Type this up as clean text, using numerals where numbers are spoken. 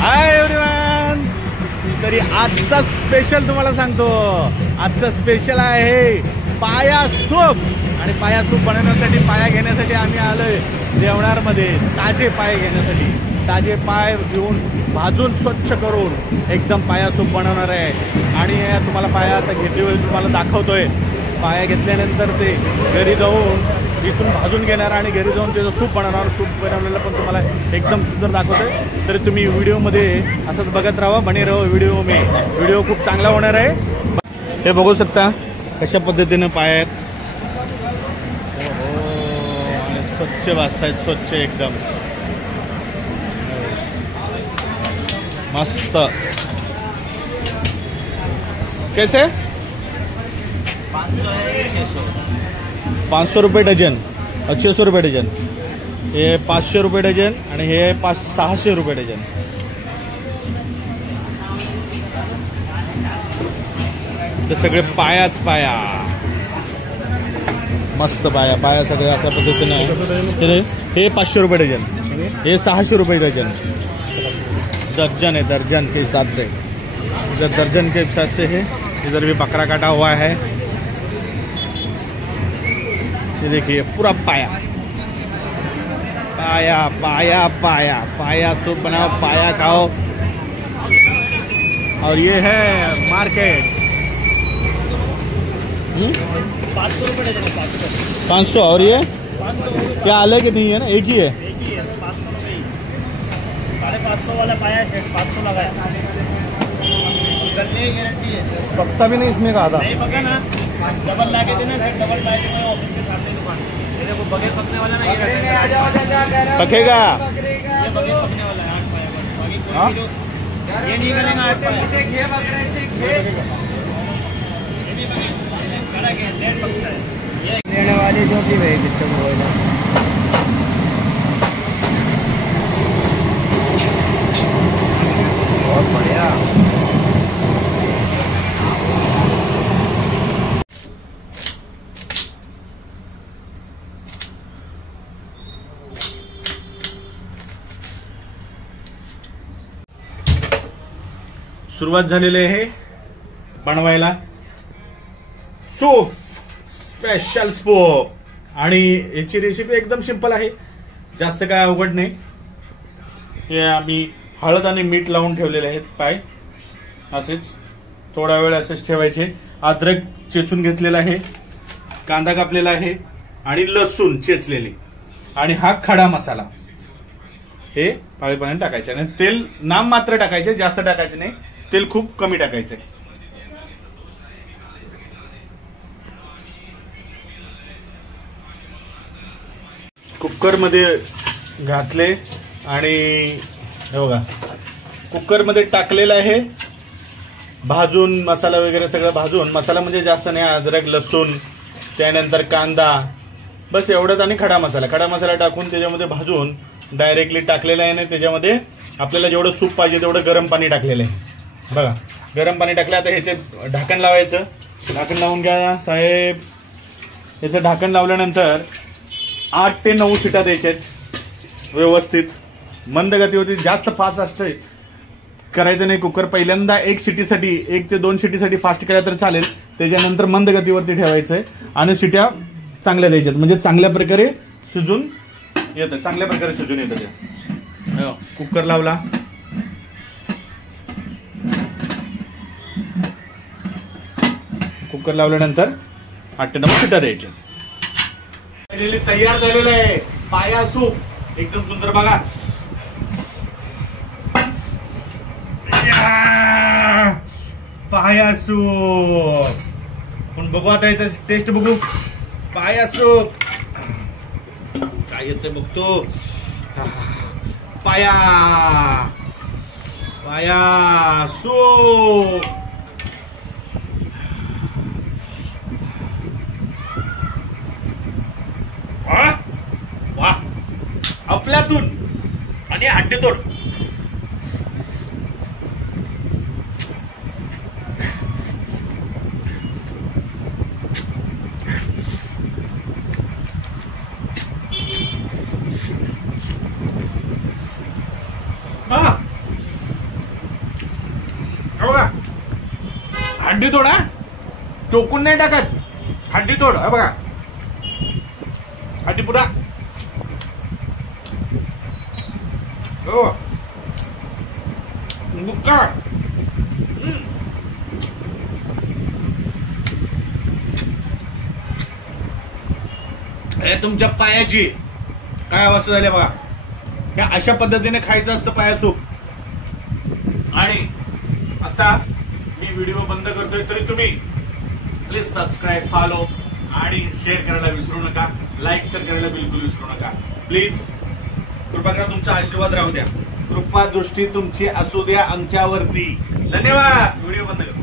Hi everyone. तरी आजचा special तुम्हाला सांगतो. आजचा स्पेशल आहे पाया सूप. आणि पाया सूप बनवण्यासाठी पाया घेण्यासाठी आम्ही आलोय देवणारमध्ये. ताजे पाय घेण्यासाठी. ताजे पाय घेऊन भाजून स्वच्छ करून एकदम पाया सूप बनवणार आहे. आणि तुम्हाला पाया आता घेतली वेळी तुम्हाला दाखवतोय. पाया घेतल्यानंतर ते घरी जाऊन इथून भाजून घेणार आणि घरी जाऊन त्याचं सूप बनवणार. सूप बनवलेलं पण तुम्हाला एकदम सुंदर दाखवतोय. तर तुम्ही व्हिडिओमध्ये असंच बघत राहा. बने राहा व्हिडिओ खूप चांगला होणार आहे. हे बघू शकता कशा पद्धतीने पाय आहेत. आणि स्वच्छ भाजतायत. स्वच्छ एकदम मस्त. कैसे 500 रुपये डझन. 600 रुपये डझन. हे 500 रुपये डझन आणि हे 600 रुपये डझन. ते सगळे पायाच पाया. मस्त पाया पाया सगळे अशा पद्धतीने आहे. हे 500 रुपये डझन. हे 600 रुपये डझन. दर्जन है, दर्जन के हिसाब से. इधर दर्जन के हिसाब से है. इधर भी बकरा काटा हुआ है. ये देखिए पूरा पाया पाया पाया पाया पाया सूप बनाओ, पाया खाओ. और ये है मार्केट. 500 रुपये डजन. 500. और ये क्या अलग नहीं है ना, एक ही है. 500 रुपये. 550 वाला पाया सेट 500 लगाया. गलने की गारंटी है. पत्ता भी नहीं इसमें कहा था. नहीं पका ना, डबल ला के देना सेट. डबल ला के ऑफिस के सामने दुकान. मेरे को बगैर पकने वाला ना ये पकेगा. ये बगैर पकने वाला है 8 पाया बस. बाकी ये नहीं करेंगे 8 पाया. खड़ा के डेढ़ पकता है. ये लेने वाली जो की भाई किच्चम बोला. बहुत बढ़िया. सुरुवात झालेली आहे बनवायला सूप. Special soup. आणि याची रेसिपी एकदम सिंपल आहे. जास्त काय अवघड नाही. हे आम्ही हळद आणि मीठ लावून ठेवलेले आहेत पाय. असेच थोडा वेळ असेच ठेवायचे. अद्रक चेचून घेतलेला आहे. कांदा कापलेला आहे आणि लसूण चेचलेली. आणि हा खडा मसाला. हे पाळीपाण्याने टाकायचे आणि तेल नाम मात्र टाकायचे, जास्त टाकायचे नाही. तेल खूप कमी टाकायचंय. कुकर मध्ये घातले आणि हे बघा कुकर मध्ये टाकलेलं आहे. भाजून मसाला वगैरे सगळं भाजून. मसाला म्हणजे जास्त नाही. अद्रक लसूण त्यानंतर कांदा बस एवढंच. आणि खडा मसाला. खडा मसाला टाकून त्याच्यामध्ये भाजून डायरेक्टली टाकलेला आहे. आणि त्याच्यामध्ये आपल्याला जेवढं सूप पाहिजे तेवढं गरम पाणी टाकलेलं आहे. बघा गरम पाणी टाकलं. आता ह्याचे ढाकण लावायचं. ढाकण लावून घ्या साहेब. याचं ढाकण लावल्यानंतर 8 ते 9 शिट्या द्यायच्यात व्यवस्थित. मंद गतीवरती. जास्त फास्ट असते करायचं नाही. कुकर पहिल्यांदा 1 शिटीसाठी 1 ते 2 शिटीसाठी फास्ट केला तर चालेल. त्याच्यानंतर मंद गतीवरती ठेवायचंय आणि शिट्या चांगल्या द्यायच्यात. म्हणजे चांगल्या प्रकारे शिजून येतं. चांगल्या प्रकारे शिजून येतं ते. कुकर लावला. कुकर लावल्यानंतर 8 ते 9 शिट्या द्यायच्या. तयार झालेलं आहे पाया सूप. एकदम सुंदर. बघा पाया सूप. पण बघू आता याचं टेस्ट बघू. पाया सूप काय येतं बघतो. पाया पाया सूप. वा आपल्यातून आणि हड्डेतोड. हड्डी तोडा, टोकून नाही टाकत, हड्डी तोड. हा बघा, हड्डी पुरा. हो बुक्का. हे तुमच्या पायाची काय अवस्था झाली बघा. या अशा पद्धतीने खायचं असतं पाया सूप. आणि आता मी व्हिडिओ बंद करतोय, तरी तुम्ही प्लीज सबस्क्राईब, फॉलो आणि शेअर करायला विसरू नका. लाईक तर करायला बिलकुल विसरू नका प्लीज. कृपा करा, तुमचा आशीर्वाद राहू द्या. कृपा दृष्टी तुमची असू द्या आमच्यावरती. धन्यवाद. व्हिडिओ बंद कर.